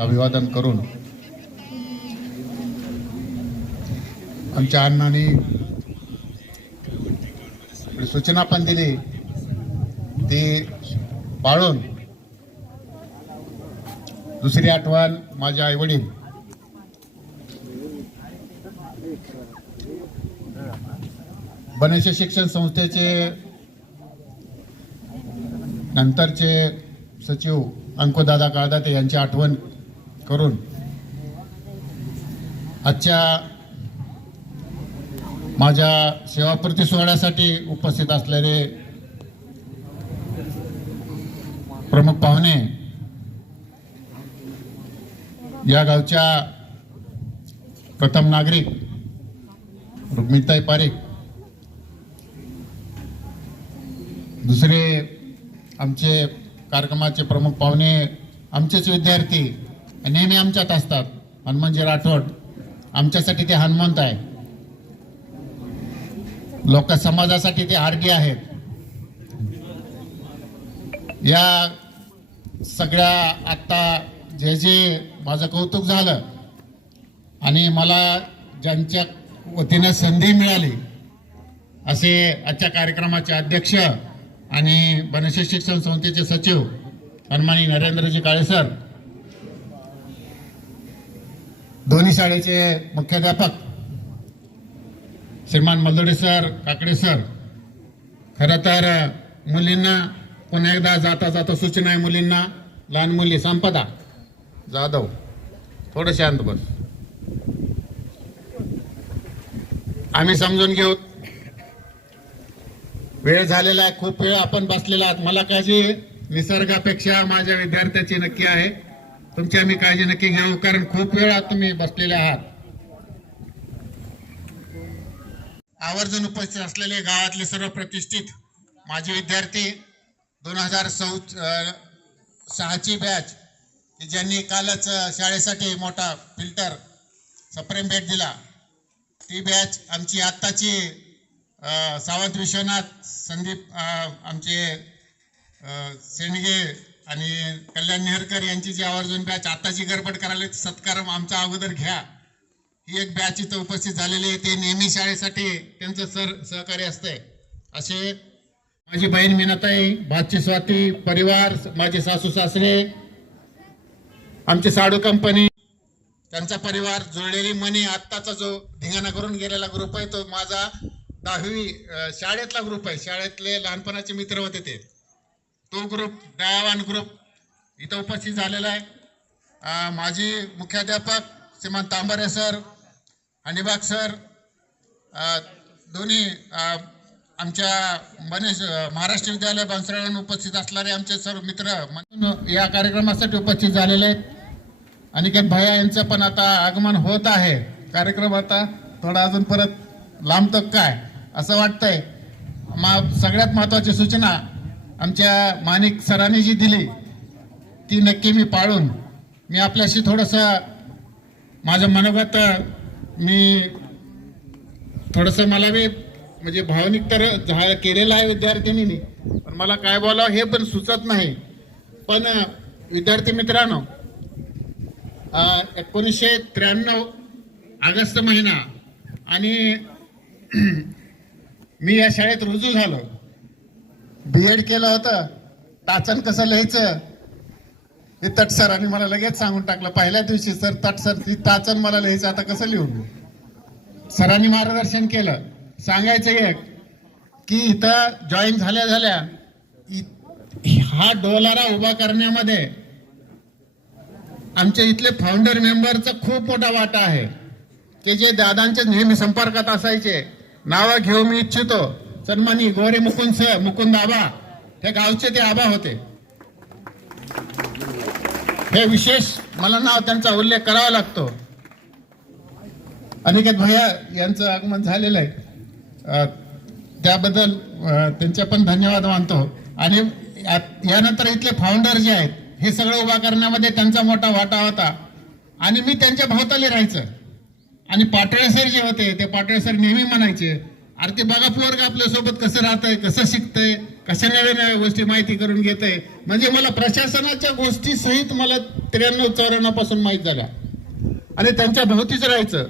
अभिवादन करून आमच्या अण्णांनी सूचना पण दिली ती पाळून दुसरी आठवण माझे आईवडील बनेश्वर शिक्षण संस्थेचे नंतरचे सचिव अंकुदादा काळदाते यांची आठवण करून आजच्या माझ्या सेवापूर्ती सोहळ्यासाठी उपस्थित असलेले प्रमुख पाहुणे, या गावच्या प्रथम नागरिक रुक्मिणीताई पारेख, दुसरे आमचे कार्यक्रमाचे प्रमुख पाहुणे आमचेच विद्यार्थी नेहमी आमच्यात असतात, हनुमानजी राठोड आमच्यासाठी ते हनुमंत आहे, लोक समाजासाठी ते आरडी आहेत. या सगळ्या आत्ता जे जे माझं कौतुक झालं आणि मला ज्यांच्या वतीनं संधी मिळाली असे आजच्या कार्यक्रमाचे अध्यक्ष आणि बनेश्वर शिक्षण संस्थेचे सचिव सन्माननीय नरेंद्रजी काळे सर, दोन्ही शाळेचे मुख्याध्यापक श्रीमान मल्लोडे सर, काकडे सर, खरं तर मुलींना पुन्हा एकदा जाता जाता सूचना आहे मुलींना, लहान मुली संपदा जाधव थोडं शांत बस, आम्ही समजून घेऊ, वेळ झालेला आहे, खूप वेळ आपण बसलेला आहात. मला काळजी निसर्गापेक्षा माझ्या विद्यार्थ्याची नक्की आहे, तुमची आम्ही काळजी नक्की घेऊ, कारण खूप वेळ तुम्ही बसलेले आहात. आवर्जून उपस्थित असलेले गावातले सर्व प्रतिष्ठित माझे विद्यार्थी, 2006ची बॅच की ज्यांनी कालच शाळेसाठी मोठा फिल्टर सप्रेम भेट दिला, ती बॅच आमची आत्ताची सावंत विश्वनाथ, संदीप आमचे सेंडगे आणि कल्याण नेहरकर यांची जी आवर्जून बॅच आत्ताची गडबड करायला सत्कार आमचा अगोदर घ्या, ही एक बॅच इथं उपस्थित झालेली आहे. ते नेहमी शाळेसाठी त्यांचं सहकार्य असतंय. असे माझी बहीण मीनाताई, भाची स्वाती, परिवार, माझे सासू सासरे, आमची साडू कंपनी, त्यांचा परिवार, जुळलेली मनी, आत्ताचा जो धिंगाणा करून गेलेला ग्रुप आहे तो माझा 10वी शाळेतला ग्रुप आहे, शाळेतले लहानपणाचे मित्र होते ते, तो ग्रुप दयावान ग्रुप इथं उपस्थित झालेला आहे. माझी मुख्याध्यापक श्रीमान तांबरे सर, अनिबाग सर, दोन्ही आमच्या महाराष्ट्र विद्यालय बांसराळून उपस्थित असणारे आमचे सर्व मित्र म्हणून या कार्यक्रमासाठी उपस्थित झालेले आहेत. अनिकेत भैया यांचं पण आता आगमन होत आहे. कार्यक्रम आता थोडा अजून परत लांबतो काय असं वाटतंय. सगळ्यात महत्त्वाची सूचना आमच्या माणिक सरांनी जी दिली ती नक्की मी पाळून मी आपल्याशी थोडंसं माझं मनोगत मी थोडंसं मला बी म्हणजे भावनिक तर केलेलं आहे विद्यार्थिनींनी, पण मला काय बोलावं हे पण सुचत नाही. पण विद्यार्थी मित्रांनो, 1993 ऑगस्ट महिना आणि मी या शाळेत रुजू झालो, BEd केलं होतं. टाचन कसं लिहायचं हे तट सरांनी मला लगेच सांगून टाकलं पहिल्या दिवशी, सर तट सर ती टाचन मला लिहायचं आता कसं लिहून. सरांनी मार्गदर्शन केलं. सांगायचं एक की इथं जॉईन झाल्या हा डोलारा उभा करण्यामध्ये आमच्या इथले फाउंडर मेंबरचा खूप मोठा वाटा आहे, की जे दादांच्या नेहमी संपर्कात असायचे. नावं घेऊ मी इच्छितो, सन्माननीय गोरे मुकुंद आबा, त्या गावचे ते आबा होते. हे विशेष मला नाव त्यांचा उल्लेख करावा लागतो. अनिकेत भैया यांचं आगमन झालेलं आहे, त्याबद्दल त्यांचे पण धन्यवाद मानतो. आणि यानंतर इथले फाउंडर जे आहेत हे सगळं उभा करण्यामध्ये त्यांचा मोठा वाटा होता. आणि मी त्यांच्या भोवताली राहायचं. आणि पाटळे सर जे होते ते पाटळे सर नेहमी म्हणायचे, अरे ते बघा पोरग आपल्यासोबत कसं राहतंय, कसं शिकतंय, कशा नव्या नव्या गोष्टी माहिती करून घेत आहे. म्हणजे मला प्रशासनाच्या गोष्टी सहित मला 93-94 पासून माहीत झाल्या आणि त्यांच्या भोवतीच राहायचं.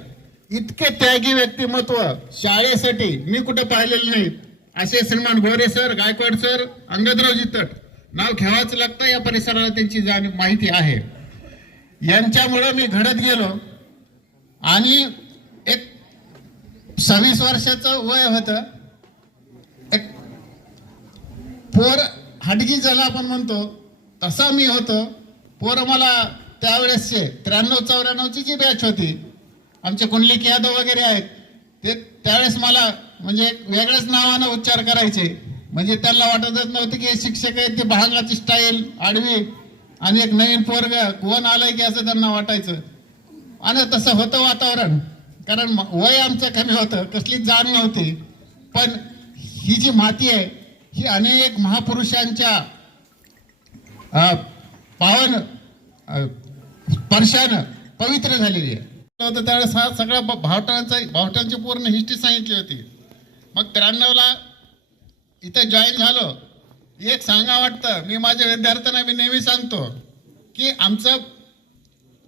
इतके त्यागी व्यक्तिमत्व शाळेसाठी मी कुठे पाहिलेलं नाही. असे श्रीमान गोरे सर, गायकवाड सर, अंगदराव जितट नाव घ्यावंच लागतं. या परिसराला त्यांची जाणीव माहिती आहे. यांच्यामुळं मी घडत गेलो आणि एक 26 वर्षाचं वय होतं. एक पोर हडगी ज्याला आपण म्हणतो तसा मी होतो. पोर मला त्यावेळेसचे 93-94ची जी बॅच होती, आमचे कुंडलिक यादव वगैरे आहेत, ते त्यावेळेस मला म्हणजे वेगळ्याच नावानं उच्चार करायचे. म्हणजे त्यांना वाटतच नव्हतं की हे शिक्षक आहेत, ते भांगाची स्टाईल आडवी आणि एक नवीन पोरग कोण आलंय की असं त्यांना वाटायचं. आणि तसं होतं वातावरण, कारण वय आमचं कमी होतं, कसलीच जाण नव्हती. पण ही जी माती आहे ही अनेक महापुरुषांच्या पावन स्पर्शानं पवित्र झालेली आहे. त्यावेळेस हा सगळ्या भावटांची पूर्ण हिस्ट्री सांगितली होती. मग 93ला इथे जॉईन झालो. एक सांगा वाटतं, मी माझ्या विद्यार्थ्यांना मी नेहमी सांगतो की आमचा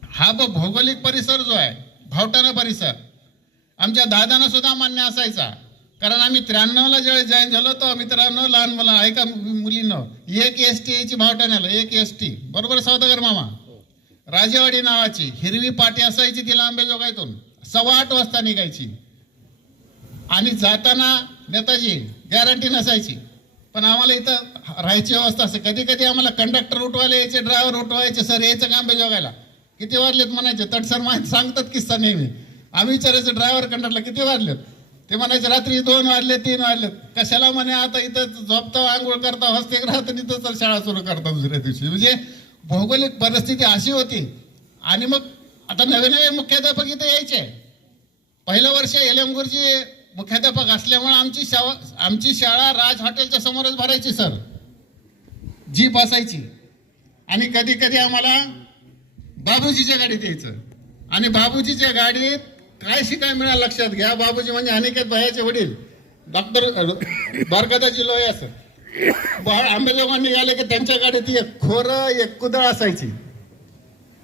हा भौगोलिक परिसर जो आहे भावटाणा परिसर आमच्या दादांना सुद्धा मान्य असायचा. कारण आम्ही 93ला ज्यावेळेस जॉईन झालो तो मित्रांनो, लहान मुलं ऐका मुलींनो, एक ST यायची भावटाण्याला, एक ST बरोबर सौदागर मामा, राजेवाडी नावाची हिरवी पाटी असायची तिला आंबेजोगाईतून 8:15 वाजता निघायची आणि जाताना नेताजी गॅरंटी नसायची. पण आम्हाला इथं राहायची व्यवस्था असते. कधी कधी आम्हाला कंडक्टर उठवायला यायचे, ड्रायव्हर उठवायचे, सर यायचं का आंबेजोगाईला, किती वाजलेत म्हणायचे. तट सर माहिती सांगतात किस्सा नेहमी. आम्ही विचारायचं ड्रायव्हर कंडक्टरला किती वाजलेत, ते म्हणायचे रात्री 2 वाजले 3 वाजलेत. कशाला म्हणे, आता इथं झोपता, आंघोळ करता, हस्ते राहतं, इथं तर शाळा सुरू करता दुसऱ्या दिवशी. म्हणजे भौगोलिक परिस्थिती अशी होती. आणि मग आता नवे नवे मुख्याध्यापक इथे यायचे. पहिलं वर्ष एलएम मुख्याध्यापक असल्यामुळे आमची शाळा राज हॉटेलच्या समोरच भरायची सर, जीप असायची. आणि कधी कधी आम्हाला बाबूजीच्या गाडीत यायचं आणि बाबूजीच्या गाडीत काय शिकाय मिळालं लक्षात घ्या. बाबूजी म्हणजे अनिकेत भैयाचे वडील डॉक्टर द्वारकादाजी लोया सर. आंबेजोगाई निघाले की त्यांच्या गाडीत एक खोरं, एक कुदळ असायची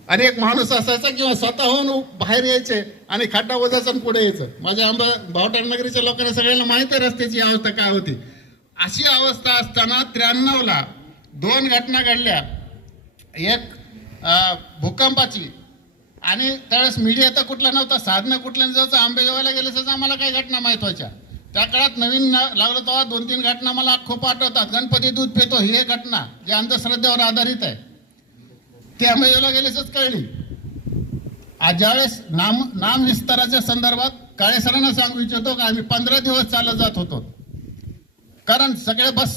आणि एक माणूस असायचा किंवा स्वतःहून बाहेर यायचे आणि खड्डा ओझायचा आणि पुढे यायचं. माझ्या भावटाण नगरीच्या लोकांना सगळ्यांना माहिती आहे रस्त्याची अवस्था काय होती. अशी अवस्था असताना 93ला 2 घटना घडल्या. एक भूकंपाची, आणि त्यावेळेस मीडिया तर कुठला नव्हता, साधनं कुठल्या नव्हतं. आंबेजोगाईला गेले तर आम्हाला काही घटना माहीत व्हायच्या. त्या काळात नवीन लागलं तेव्हा 2-3 घटना मला खूप आठवतात. गणपती दूध पितो ही एक घटना जी अंधश्रद्धेवर आधारित आहे, ती आंबेजोगाईला गेलेच कळली. आज ज्यावेळेस नाम विस्ताराच्या संदर्भात काळे सरांना सांगू इच्छितो की आम्ही 15 दिवस चालत जात होतो, कारण सगळे बस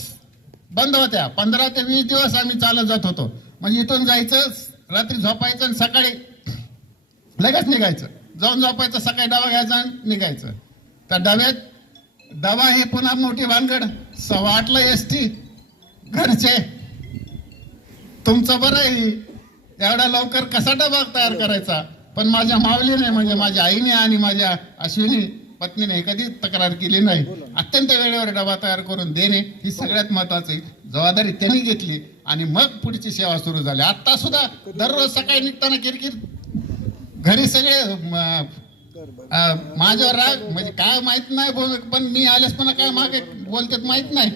बंद होत्या. 15 ते 20 दिवस आम्ही चालत जात होतो. म्हणजे इथून जायचं, रात्री झोपायचं आणि सकाळी लगेच निघायचं. जाऊन झोपायचं, सकाळी डबा घ्यायचा आणि निघायचं. त्या डब्यात डबा ही पुन्हा मोठी भानगड. 8:15ला ST घरचे, तुमचं बरं आहे एवढा लवकर कसा डबा तयार करायचा. पण माझ्या माऊलीने म्हणजे माझ्या आईने आणि माझ्या अश्विनी पत्नीने कधी तक्रार केली नाही. अत्यंत वेळेवर डबा तयार करून देणे ही सगळ्यात महत्वाची जबाबदारी त्यांनी घेतली आणि मग पुढची सेवा सुरू झाली. आता सुद्धा दररोज सकाळी निघताना किरकिर, घरी सगळे माझ्यावर राग, म्हणजे काय माहित नाही, पण मी आल्यास पण काय मागे बोलतात माहित नाही.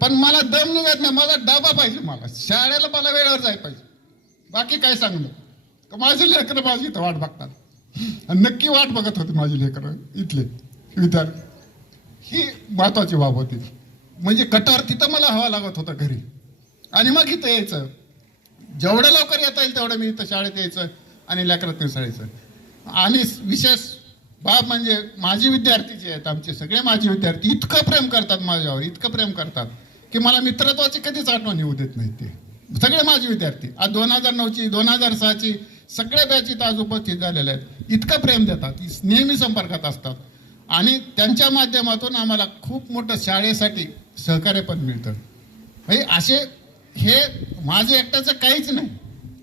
पण मला दम निघत नाही, माझा डबा पाहिजे, मला शाळेला मला वेळेवर जायला पाहिजे. बाकी काय सांगलं तर माझे लेकरं माझी इथं वाट बघतात, नक्की वाट बघत होते माझे लेकरं इथले विद्यार्थी. ही महत्वाची बाब होती. म्हणजे कटार तिथं मला हवा लागत होता घरी, आणि मग इथं यायचं. जेवढं लवकर येता येईल तेवढं मी इथं शाळेत यायचं आणि लेकरात मिसळायचं. आणि विशेष बाब म्हणजे माझे विद्यार्थी जे आहेत, आमचे सगळे माझे विद्यार्थी इतकं प्रेम करतात माझ्यावर, इतकं प्रेम करतात की मला मित्रत्वाची कधीच आठवण येऊ देत नाही. ते सगळे माझे विद्यार्थी आज 2009ची 2006ची सगळ्या बॅचीत आज उपस्थित झालेले आहेत. इतकं प्रेम देतात, नेहमी संपर्कात असतात आणि त्यांच्या माध्यमातून आम्हाला खूप मोठं शाळेसाठी सहकार्य पण मिळतं. म्हणजे असे हे माझे एकट्याचं काहीच नाही.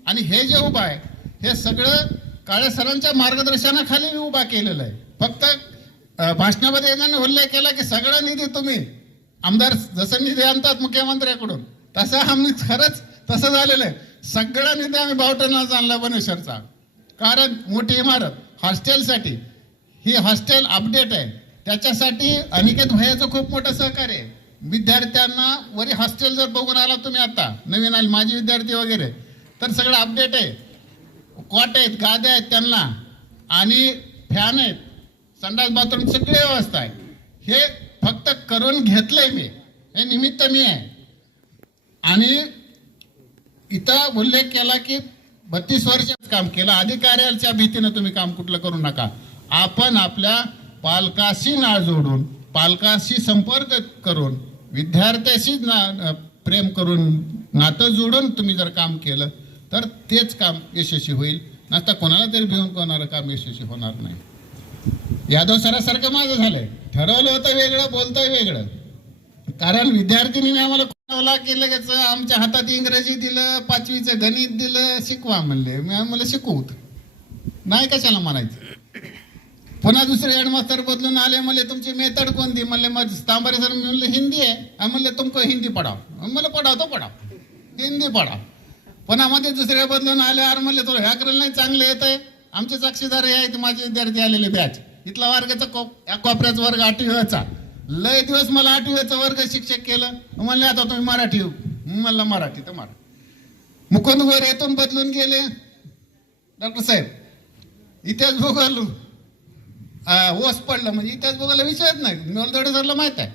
आणि हे जे उभं आहे हे सगळं काळे सरांच्या मार्गदर्शनाखाली मी उभा केलेलं आहे. फक्त भाषणामध्ये येताना उल्लेख केला की सगळा निधी तुम्ही आमदार जसं निधी आणतात मुख्यमंत्र्याकडून तसं आम्ही खरंच तसं झालेलं आहे. सगळा निधी आम्ही बावटनाच आणला बनेश्वरचा. कारण मोठी इमारत हॉस्टेलसाठी, ही हॉस्टेल अपडेट आहे, त्याच्यासाठी अनिकेत भैयाचं खूप मोठं सहकार्य आहे. विद्यार्थ्यांना वरी हॉस्टेल जर बघून आला तुम्ही आता नवीन आले माझे विद्यार्थी वगैरे, तर सगळं अपडेट आहे. कॉट आहेत, गाद्या आहेत त्यांना, आणि फॅन आहेत, संडास बाथरूम सगळी व्यवस्था आहे. हे फक्त करून घेतलंय मी, हे निमित्त मी आहे. आणि इथं उल्लेख केला की 32 वर्षात काम केलं. अधिकाऱ्याच्या भीतीनं तुम्ही काम कुठलं करू नका. आपण आपल्या पालकाशी नाळ जोडून, पालकाशी संपर्क करून, विद्यार्थ्याशी प्रेम करून, नातं जोडून तुम्ही जर काम केलं तर तेच काम यशस्वी होईल. नसता कोणाला तरी भिवून कोणाला काम यशस्वी होणार नाही. यादव सरासारखं माझं झालंय. ठरवलं होतं वेगळं, बोलतोय वेगळं. कारण विद्यार्थिनीने आम्हाला कोणाला केलं की आमच्या हातात इंग्रजी दिलं, 5वीचं गणित दिलं, शिकवा म्हणले. मी म्हणलं शिकवत नाही, कशाला म्हणायचं. पुन्हा दुसरे हेडमास्तर बदलून आले, म्हणले तुमची मेथड कोणती? म्हणले मग तांबारे सर म्हणले हिंदी आहे. म्हणले तुमको हिंदी पढाव. म्हणलं पढाव तो पढाव, हिंदी पढाव. पुन्हा मध्ये दुसरे बदलून आले, अरे म्हणले तुला व्याकरण नाही चांगलं येत आहे. आमचे साक्षीदार हे आहेत माझे विद्यार्थी आलेले बॅच. इथला वर्गाचा या कोपऱ्याचा वर्ग 8वीचा. लय दिवस मला 8वीचा वर्ग शिक्षक केलं. म्हणले आता तुम्ही मराठी हो. म्हणलं मराठी तर मराठी. मुकुंद वर येथून बदलून गेले. डॉक्टर साहेब इतिहास भूगोल ओस पडलं म्हणजे इतिहास भूगोल विषयच नाही. मोलदोडे सरला माहित आहे.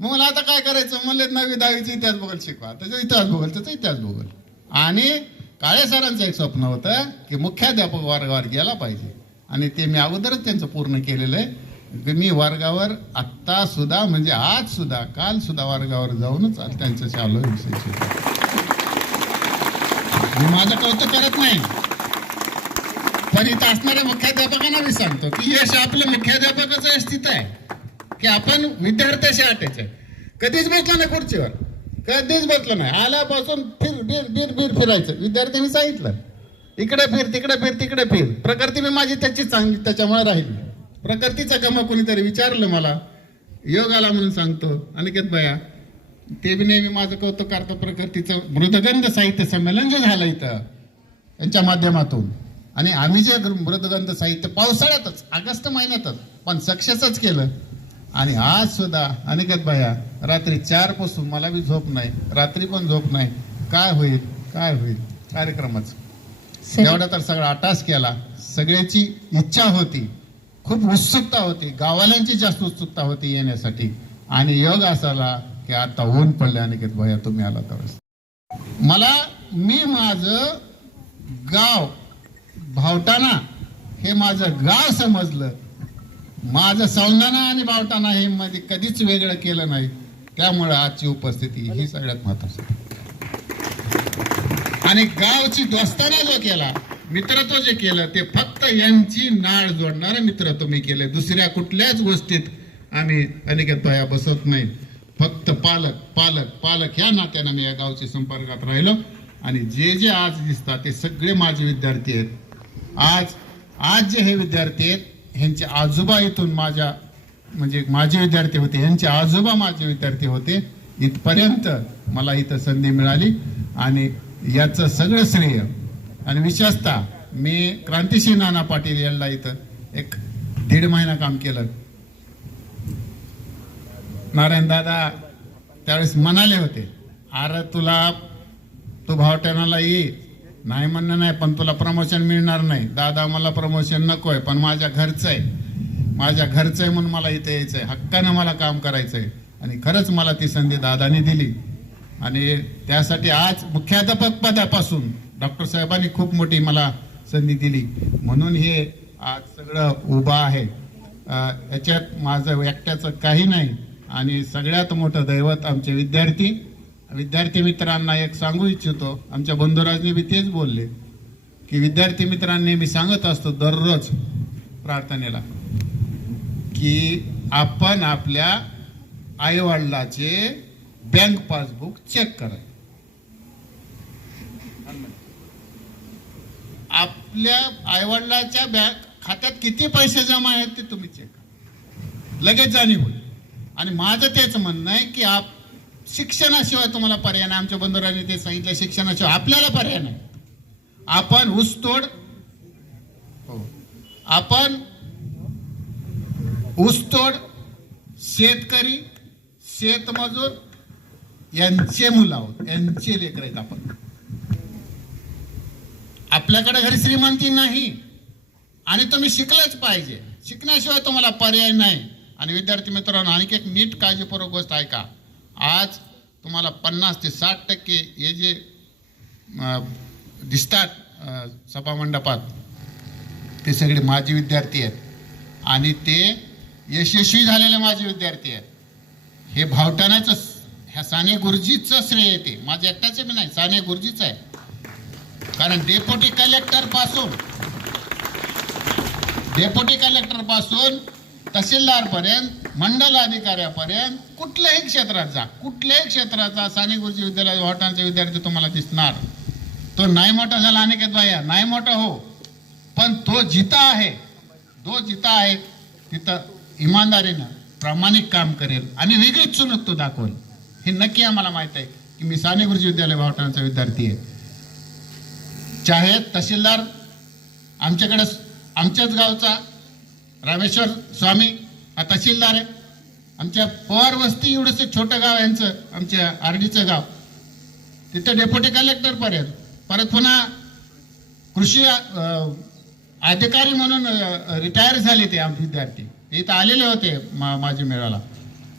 मग मला आता काय करायचं? म्हणले 9वी 10वीचा इतिहास भूगोल शिकवा. त्याचा इतिहास भूगोल, त्याचा इतिहास भूगोल. आणि काळे सरांचं एक स्वप्न होतं की मुख्याध्यापक वर्गावर गेला पाहिजे, आणि ते मी अगोदरच त्यांचं पूर्ण केलेलं आहे. मी वर्गावर आत्ता सुद्धा म्हणजे आज सुद्धा काल सुद्धा वर्गावर जाऊनच त्यांचं चालू विषय शिकवतो. मी माझं कौतुक करत नाही, पण इथं असणाऱ्या मुख्याध्यापकांना मी सांगतो की यश आपलं मुख्याध्यापकाचं यश तिथं आहे की आपण विद्यार्थ्याशी आटायचं. कधीच बसलो नाही खुर्चीवर, कधीच बसलो नाही. आल्यापासून फिर फिरायचं. विद्यार्थ्यांनी सांगितलं इकडे फिर, तिकडे फिर, तिकडे फिर. प्रकृती मी माझी त्याची चांगली, त्याच्यामुळे राहिली. प्रकृतीचा गमा कोणीतरी विचारलं मला, योग आला म्हणून सांगतो. अनिकेत भैया ते बी नेहमी माझं कौतुक करतो. प्रकृतीचं मृदगंध साहित्य संमेलन जे झालं इथं यांच्या माध्यमातून, आणि आम्ही जे मृदगंध साहित्य पावसाळ्यातच ऑगस्ट महिन्यातच पण सक्सेसच केलं. आणि आज सुद्धा अनिकेत भैया रात्री 4 पासून मला बी झोप नाही, रात्री पण झोप नाही. काय होईल काय होईल कार्यक्रमाचं, एवढा तर सगळा आटास केला. सगळ्याची इच्छा होती, खूप उत्सुकता होती, गावाल्यांची जास्त उत्सुकता होती येण्यासाठी. आणि योग असाला की आता ऊन पडले. अनिकेत भैया तुम्ही आला तर मला, मी माझं गाव भावटाणा हे माझं गाव समजलं. माझं सौंदाणा आणि भावटाणा हे मध्ये कधीच वेगळं केलं नाही. त्यामुळे आजची उपस्थिती ही सगळ्यात महत्वाची. आणि गावची दोस्ताना जो केला, मित्रत्व जे केलं, ते फक्त यांची नाळ जोडणारं मित्रत्व मी केले. दुसऱ्या कुठल्याच गोष्टीत आम्ही अनिकेत भैया बसत नाही. फक्त पालक पालक पालक ह्या नात्यानं मी या गावच्या संपर्कात राहिलो. आणि जे जे आज दिसतात ते सगळे माझे विद्यार्थी आहेत. आज जे हे विद्यार्थी आहेत ह्यांचे आजोबा इथून माझ्या म्हणजे माझे विद्यार्थी होते, यांचे आजोबा माझे विद्यार्थी होते. इथपर्यंत मला इथं संधी मिळाली आणि याचं सगळं श्रेय. आणि विशेषतः मी क्रांतिसिंह नाना पाटील यांना इथं 1.5 महिना काम केलं. नारायण दादा त्यावेळेस म्हणाले होते, अरे तू भावट्यानाला ये, नाही म्हणणं नाही, पण तुला प्रमोशन मिळणार नाही. दादा मला प्रमोशन नकोय, पण माझ्या घरचं आहे म्हणून मला इथे यायचं आहे, हक्कानं मला काम करायचं आहे. आणि खरंच मला ती संधी दादाने दिली. आणि त्यासाठी आज मुख्याध्यापक पदापासून डॉक्टर साहेबांनी खूप मोठी मला संधी दिली, म्हणून हे आज सगळं उभं आहे. याच्यात माझं एकट्याचं काही नाही. आणि सगळ्यात मोठं दैवत आमचे विद्यार्थी मित्रांना एक सांगू इच्छितो. आमच्या बंधुराजने बी तेच बोलले की विद्यार्थी मित्रांनी मी सांगत असतो दररोज प्रार्थनेला की आपण आपल्या आईवडिलाचे बँक पासबुक चेक करा. आपल्या आईवडिलाच्या बँक खात्यात किती पैसे जमा आहेत ते तुम्ही चेक करा, लगेच जाणीव होईल. आणि माझं तेच म्हणणं आहे की शिक्षणाशिवाय तुम्हाला पर्याय नाही. आमच्या बंधुरांनी ते सांगितलं, शिक्षणाशिवाय आपल्याला पर्याय नाही. आपण ऊसतोड, आपण ऊसतोड, शेतकरी, शेतमजूर यांचे मुलं आहोत, यांचे लेकर आहेत आपण. आपल्याकडे घरी श्रीमंती नाही आणि तुम्ही शिकलंच पाहिजे. शिकण्याशिवाय तुम्हाला पर्याय नाही. आणि विद्यार्थी मित्रांनो, आणखी एक नीट काळजीपूर्वक गोष्ट ऐका. आज तुम्हाला 50 ते 60% हे जे दिसतात सभामंडपात ते सगळे माजी विद्यार्थी आहेत आणि ते यशस्वी झालेले माजी विद्यार्थी आहेत. हे भावटाण्याचं, ह्या साने गुरुजीचं श्रेय येते, माझं एकट्याचे बी नाही, साने गुरुजीचं आहे. कारण डेप्युटी कलेक्टर पासून तहसीलदार पर्यंत, मंडल अधिकाऱ्यापर्यंत कुठल्याही क्षेत्राचा साने गुरुजी विद्यालय भावटाण्याचा विद्यार्थी तुम्हाला दिसणार. तो नाही मोठा झाला अनिकेत भाया, नाही मोठा हो, पण तो जिथं आहे तिथं इमानदारीनं प्रामाणिक काम करेल आणि वेगळीच चुनक तो दाखवेल. हे नक्की आम्हाला माहित आहे की मी साने गुरुजी विद्यालय भावटाण्याचा विद्यार्थी आहे. चाहे तहसीलदार आमच्याकडे, आमच्याच गावचा रामेश्वर स्वामी हा तहसीलदार आहे. आमच्या पवार वस्ती एवढंच छोटं गाव आहे यांचं, आमच्या आरडीचं गाव, तिथं डेप्युटी कलेक्टर पर्यंत, परत पुन्हा कृषी अधिकारी म्हणून रिटायर झाले ते आमचे विद्यार्थी. ते इथं आलेले होते माझ्या मेळाव्याला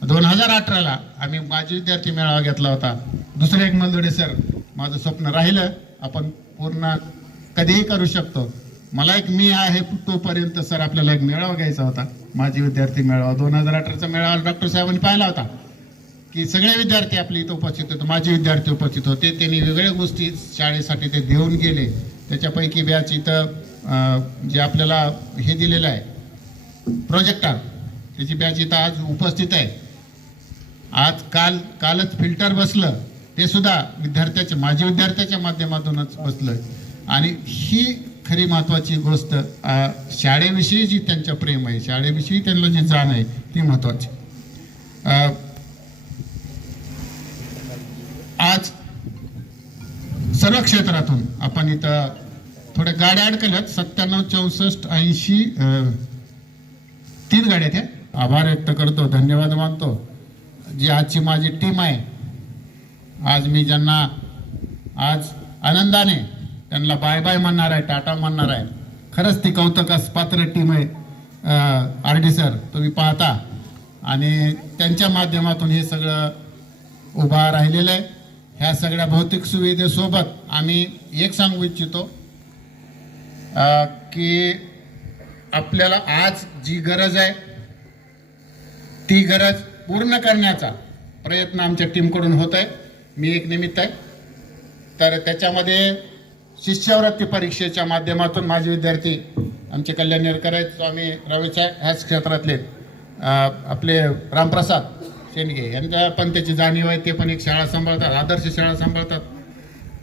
2018ला. आम्ही माजी विद्यार्थी मेळावा घेतला होता. दुसरे एक मंदोडे सर, माझं स्वप्न राहिलं आपण पूर्ण कधीही करू शकतो. मला एक मी आहे तोपर्यंत सर आपल्याला एक मेळावा घ्यायचा होता, माजी विद्यार्थी मेळावा. 2018चा मेळावा डॉक्टर साहेबांनी पाहिला होता की सगळे विद्यार्थी आपले इथं उपस्थित होते, माजी विद्यार्थी उपस्थित होते. त्यांनी वेगळ्या गोष्टी शाळेसाठी ते देऊन गेले. त्याच्यापैकी बॅच इथं जे आपल्याला हे दिलेलं आहे प्रोजेक्टर, त्याची बॅच इथं आज उपस्थित आहे. आज कालच फिल्टर बसलं, ते सुद्धा विद्यार्थ्याच्या, माजी विद्यार्थ्याच्या माध्यमातूनच बसलं. आणि ही खरी महत्वाची गोष्ट, शाळेविषयी जी त्यांचं प्रेम आहे, शाळेविषयी त्यांना जी जाण आहे ती महत्वाची. आज सर्व क्षेत्रातून आपण इथं थोड्या गाड्या अडकल्यात, 97 64 80 3 गाड्या. त्या आभार व्यक्त करतो, धन्यवाद मानतो. जी आजची माझी टीम आहे, आज मी ज्यांना आज आनंदाने त्यांना बाय बाय म्हणणार आहे, टाटा म्हणणार आहे. खरंच ती कौतुकास पात्र टीम आहे. आरडी सर तुम्ही पाहता आणि त्यांच्या माध्यमातून हे सगळं उभा राहिलेलं आहे. ह्या सगळ्या भौतिक सुविधेसोबत आम्ही एक सांगू इच्छितो की आपल्याला आज जी गरज आहे ती गरज पूर्ण करण्याचा प्रयत्न आमच्या टीमकडून होत आहे. मी एक निमित्त आहे. तर त्याच्यामध्ये शिष्यवृत्ती परीक्षेच्या माध्यमातून माझे विद्यार्थी आमचे कल्याण नेरकर आहेत, स्वामी रवीच्या ह्याच क्षेत्रातले आपले रामप्रसाद शेंडगे यांच्या पण त्याची जाणीव आहे. ते पण एक शाळा सांभाळतात, आदर्श शाळा सांभाळतात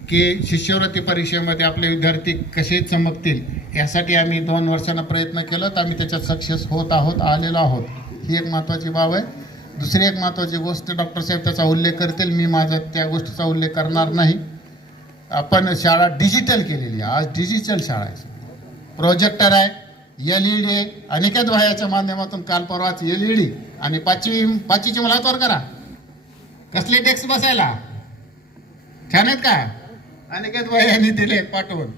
की शिष्यवृत्ती परीक्षेमध्ये आपले विद्यार्थी कसे चमकतील यासाठी आम्ही 2 वर्षांना प्रयत्न केला, तर आम्ही त्याच्यात सक्सेस होत आहोत, आलेलो आहोत. ही एक महत्त्वाची बाब आहे. दुसरी एक महत्त्वाची गोष्ट डॉक्टर साहेब त्याचा उल्लेख करतील, मी माझा त्या गोष्टीचा उल्लेख करणार नाही. आपण शाळा डिजिटल केलेली आहे. आज डिजिटल शाळा आहे, प्रोजेक्टर आहे, LED आहे. अनिकेत भायाच्या माध्यमातून काल परवाच LED आणि पाचवीची मला हातवर करा, कसले डेस्क बसायला छान आहेत का? अनिकेत भाई यांनी दिले पाठवून,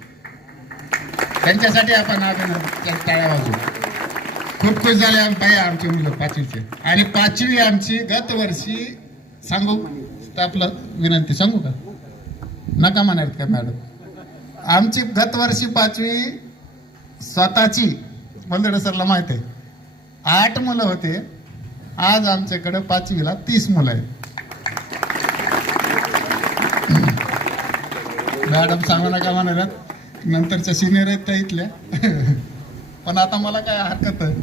त्यांच्यासाठी आपण अभिनंदन, टाळ्या वाजू. खूप खुश झाले भाई आमची मुलं 5वीचे. आणि 5वी आमची गत वर्षी सांगू आपलं विनंती सांगू का? नका म्हणाल का मॅडम? आमची गत वर्षी 5वी स्वतःची मंदडे सरला माहित आहे 8 मुलं होते. आज आमच्याकडे 5वीला 30 मुलं आहेत. मॅडम सांगू नका म्हणाल्यात, नंतरच्या सिनियर आहेत त्या इथल्या. पण आता मला काय हरकत आहे.